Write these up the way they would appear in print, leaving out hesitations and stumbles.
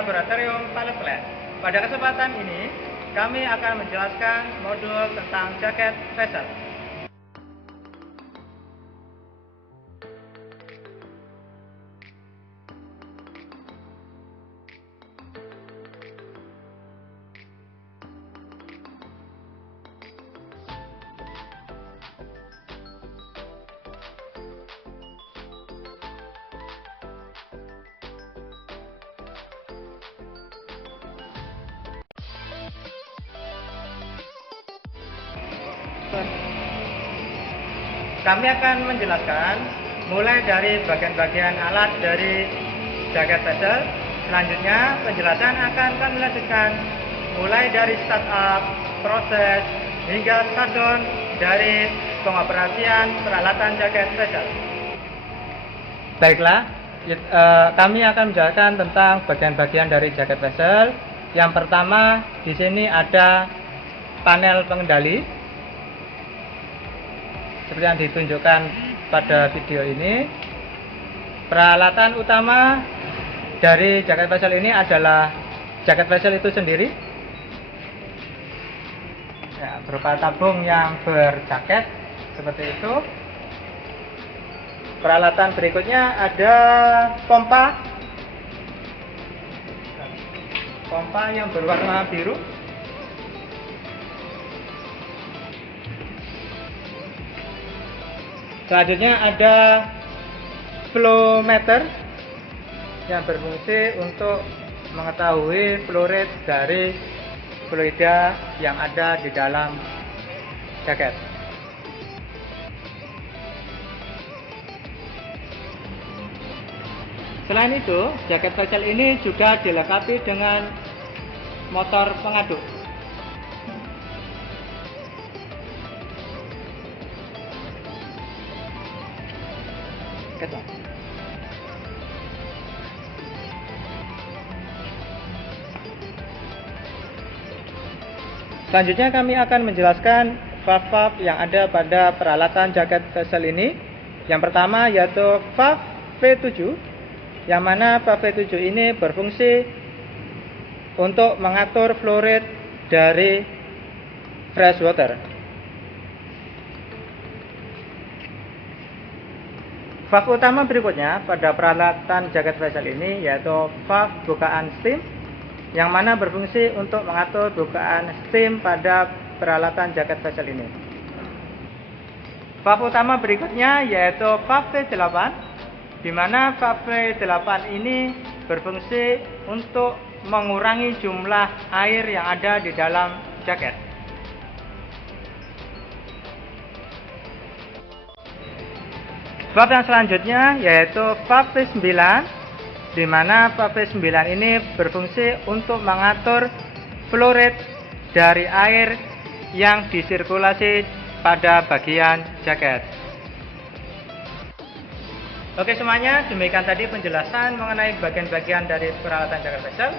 Laboratorium Pilot Plant. Pada kesempatan ini, kami akan menjelaskan modul tentang jaket vessel. Kami akan menjelaskan mulai dari bagian-bagian alat dari jaket vessel. Selanjutnya penjelasan akan kami lanjutkan mulai dari startup, proses, hingga shutdown dari pengoperasian peralatan jaket vessel. Baiklah, kami akan menjelaskan tentang bagian-bagian dari jaket vessel. Yang pertama, di sini ada panel pengendali seperti yang ditunjukkan pada video ini. Peralatan utama dari jaket vessel ini adalah jaket vessel itu sendiri, ya, berupa tabung yang berjaket seperti itu. Peralatan berikutnya ada pompa yang berwarna biru. Selanjutnya ada flow meter yang berfungsi untuk mengetahui flow rate dari fluida yang ada di dalam jaket. Selain itu, jaket vessel ini juga dilengkapi dengan motor pengaduk. Selanjutnya kami akan menjelaskan valve yang ada pada peralatan jaket vessel ini. Yang pertama yaitu valve V7, yang mana valve V7 ini berfungsi untuk mengatur flow rate dari fresh water. Valve utama berikutnya pada peralatan jaket vessel ini yaitu valve bukaan steam, yang mana berfungsi untuk mengatur bukaan steam pada peralatan jaket vessel ini. Valve utama berikutnya yaitu valve V8, di mana valve V8 ini berfungsi untuk mengurangi jumlah air yang ada di dalam jaket. Valve yang selanjutnya yaitu valve V9, di mana valve V9 ini berfungsi untuk mengatur flow rate dari air yang disirkulasi pada bagian jaket. Oke semuanya, demikian tadi penjelasan mengenai bagian-bagian dari peralatan jaket vessel.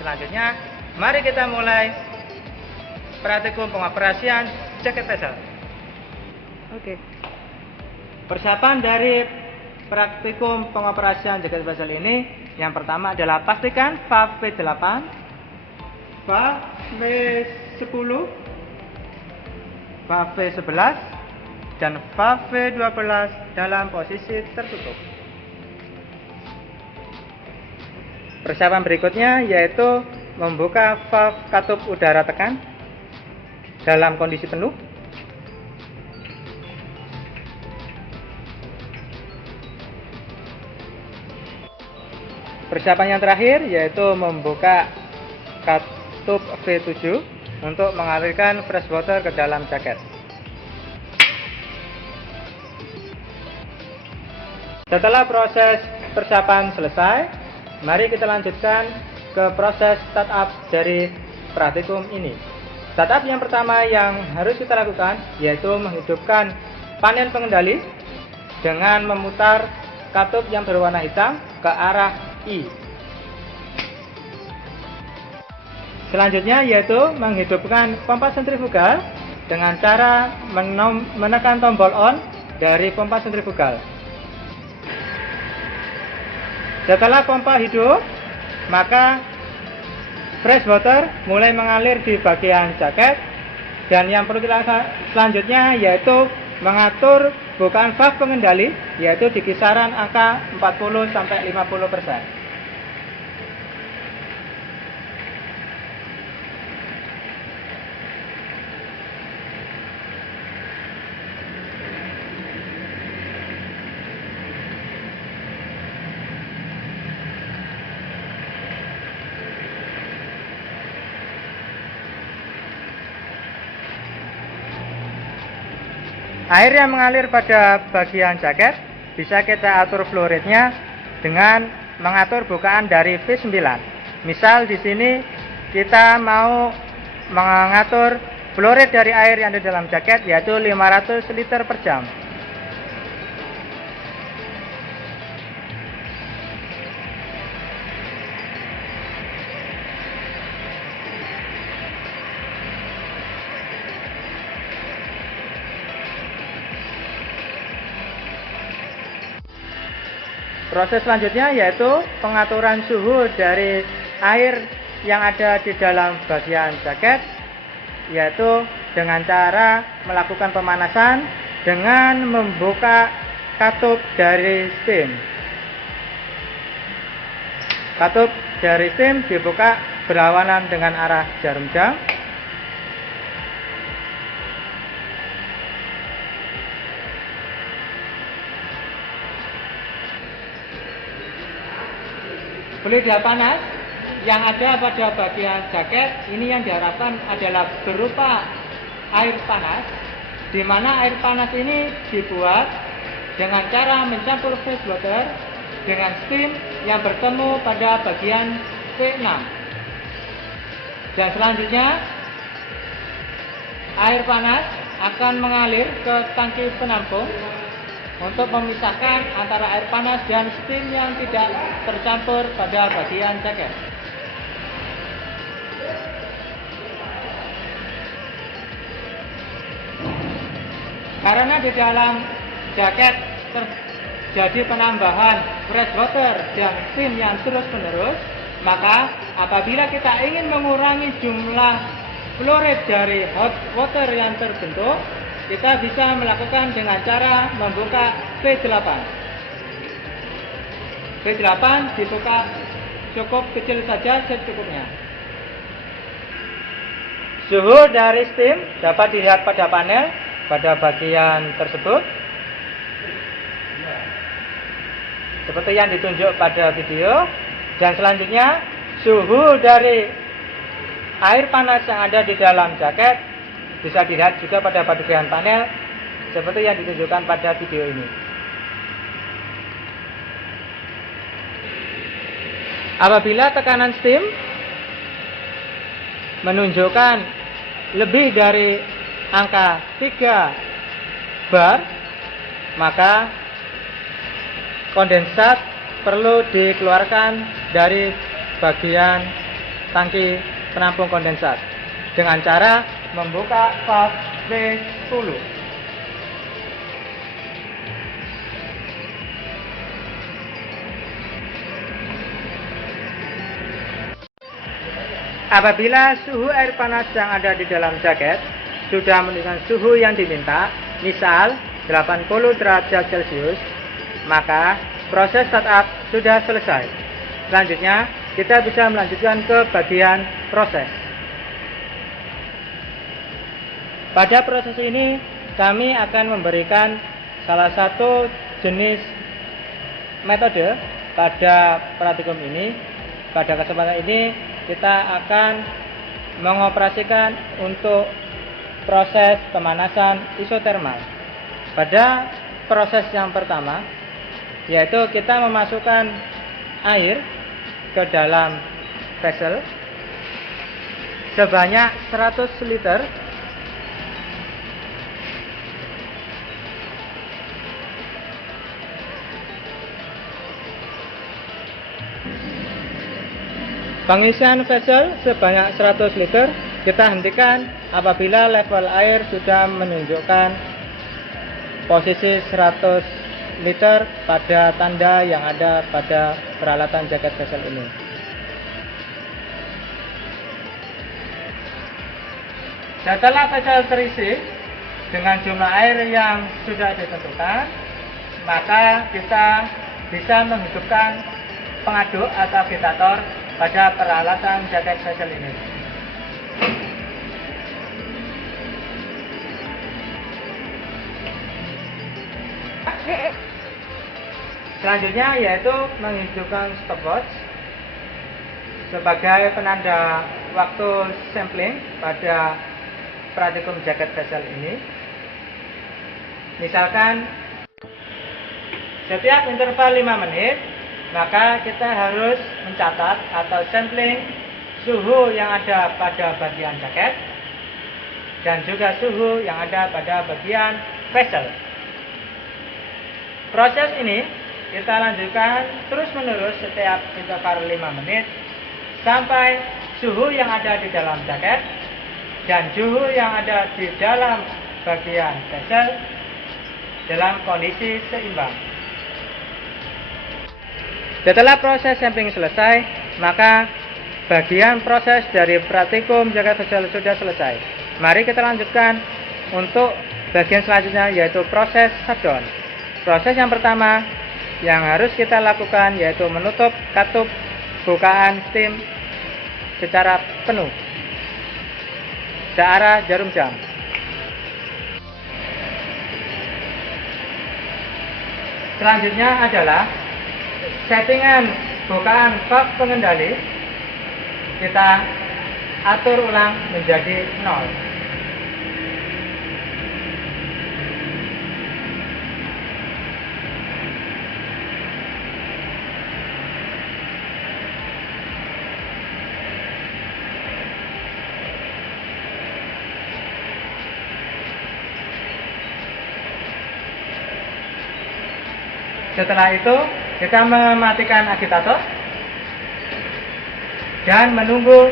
Selanjutnya, mari kita mulai praktikum pengoperasian jaket vessel. Oke. Persiapan dari praktikum pengoperasian jaket vessel ini, yang pertama adalah pastikan valve V8, valve V10, valve V11, dan valve V12 dalam posisi tertutup. Persiapan berikutnya yaitu membuka valve katup udara tekan dalam kondisi penuh. Persiapan yang terakhir yaitu membuka katup V7 untuk mengalirkan fresh water ke dalam jaket. Setelah proses persiapan selesai, mari kita lanjutkan ke proses startup dari praktikum ini. Startup yang pertama yang harus kita lakukan yaitu menghidupkan panel pengendali dengan memutar katup yang berwarna hitam ke arah I. Selanjutnya yaitu menghidupkan pompa sentrifugal dengan cara menekan tombol on dari pompa sentrifugal. Setelah pompa hidup, maka fresh water mulai mengalir di bagian jaket, dan yang perlu kita selanjutnya yaitu mengatur bukaan valve pengendali, yaitu di kisaran angka 40-50%. Air yang mengalir pada bagian jaket bisa kita atur flow rate-nya dengan mengatur bukaan dari V9. Misal di sini kita mau mengatur flow rate dari air yang ada di dalam jaket yaitu 500 liter per jam. Proses selanjutnya yaitu pengaturan suhu dari air yang ada di dalam bagian jaket, yaitu dengan cara melakukan pemanasan dengan membuka katup dari steam. Katup dari steam dibuka berlawanan dengan arah jarum jam. Fluid panas yang ada pada bagian jaket ini yang diharapkan adalah berupa air panas, di mana air panas ini dibuat dengan cara mencampur fresh water dengan steam yang bertemu pada bagian V6. Dan selanjutnya air panas akan mengalir ke tangki penampung untuk memisahkan antara air panas dan steam yang tidak tercampur pada bagian jaket. Karena di dalam jaket terjadi penambahan fresh water dan steam yang terus-menerus, maka apabila kita ingin mengurangi jumlah flow rate dari hot water yang terbentuk, kita bisa melakukan dengan cara membuka V8. V8 dibuka cukup kecil saja secukupnya. Suhu dari steam dapat dilihat pada panel pada bagian tersebut, seperti yang ditunjuk pada video. Dan selanjutnya suhu dari air panas yang ada di dalam jaket bisa dilihat juga pada bagian panel seperti yang ditunjukkan pada video ini. Apabila tekanan steam menunjukkan lebih dari angka 3 bar, maka kondensat perlu dikeluarkan dari bagian tangki penampung kondensat dengan cara membuka valve V10. Apabila suhu air panas yang ada di dalam jaket sudah menunjukkan suhu yang diminta, misal 80 derajat Celcius, maka proses startup sudah selesai. Selanjutnya, kita bisa melanjutkan ke bagian proses. Pada proses ini, kami akan memberikan salah satu jenis metode pada praktikum ini. Pada kesempatan ini, kita akan mengoperasikan untuk proses pemanasan isotermal. Pada proses yang pertama, yaitu kita memasukkan air ke dalam vessel sebanyak 100 liter. Pengisian vessel sebanyak 100 liter kita hentikan apabila level air sudah menunjukkan posisi 100 liter pada tanda yang ada pada peralatan jaket vessel ini. Setelah vessel terisi dengan jumlah air yang sudah ditentukan, maka kita bisa menghidupkan pengaduk atau agitator pada peralatan jaket vessel ini. Selanjutnya yaitu menghidupkan stopwatch sebagai penanda waktu sampling pada pratikum jaket vessel ini. Misalkan setiap interval 5 menit, maka kita harus mencatat atau sampling suhu yang ada pada bagian jaket dan juga suhu yang ada pada bagian vessel. Proses ini kita lanjutkan terus-menerus setiap interval 5 menit sampai suhu yang ada di dalam jaket dan suhu yang ada di dalam bagian vessel dalam kondisi seimbang. Setelah proses sampling selesai, maka bagian proses dari pratikum jaket vessel sudah selesai. Mari kita lanjutkan untuk bagian selanjutnya, yaitu proses shutdown. Proses yang pertama yang harus kita lakukan yaitu menutup katup bukaan steam secara penuh searah jarum jam. Selanjutnya adalah settingan bukaan valve pengendali kita atur ulang menjadi 0. Setelah itu kita mematikan agitator dan menunggu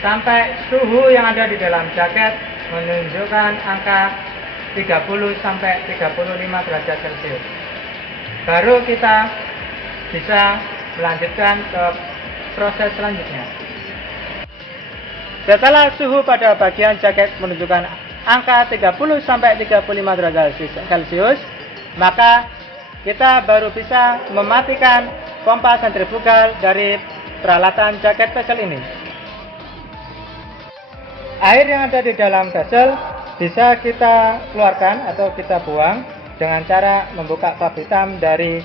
sampai suhu yang ada di dalam jaket menunjukkan angka 30 sampai 35 derajat Celcius. Baru kita bisa melanjutkan ke proses selanjutnya. Setelah suhu pada bagian jaket menunjukkan angka 30 sampai 35 derajat Celcius, maka kita baru bisa mematikan pompa sentrifugal dari peralatan jaket vessel ini. Air yang ada di dalam vessel bisa kita keluarkan atau kita buang dengan cara membuka valve hitam dari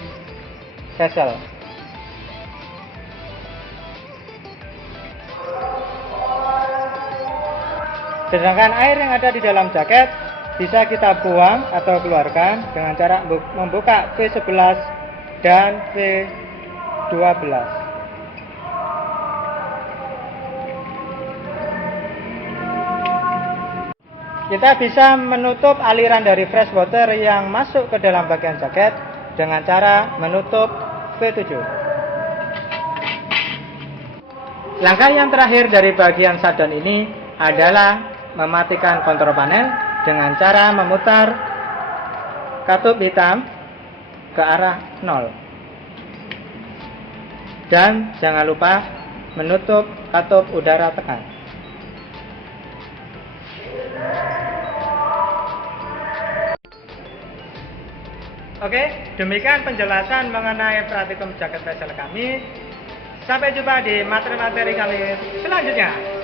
vessel. Sedangkan air yang ada di dalam jaket bisa kita buang atau keluarkan dengan cara membuka V11 dan V12. Kita bisa menutup aliran dari fresh water yang masuk ke dalam bagian jaket dengan cara menutup V7. Langkah yang terakhir dari bagian shutdown ini adalah mematikan kontrol panel dengan cara memutar katup hitam ke arah 0. Dan jangan lupa menutup katup udara tekan. Oke, demikian penjelasan mengenai pratikum jaket vessel kami. Sampai jumpa di materi-materi kami selanjutnya.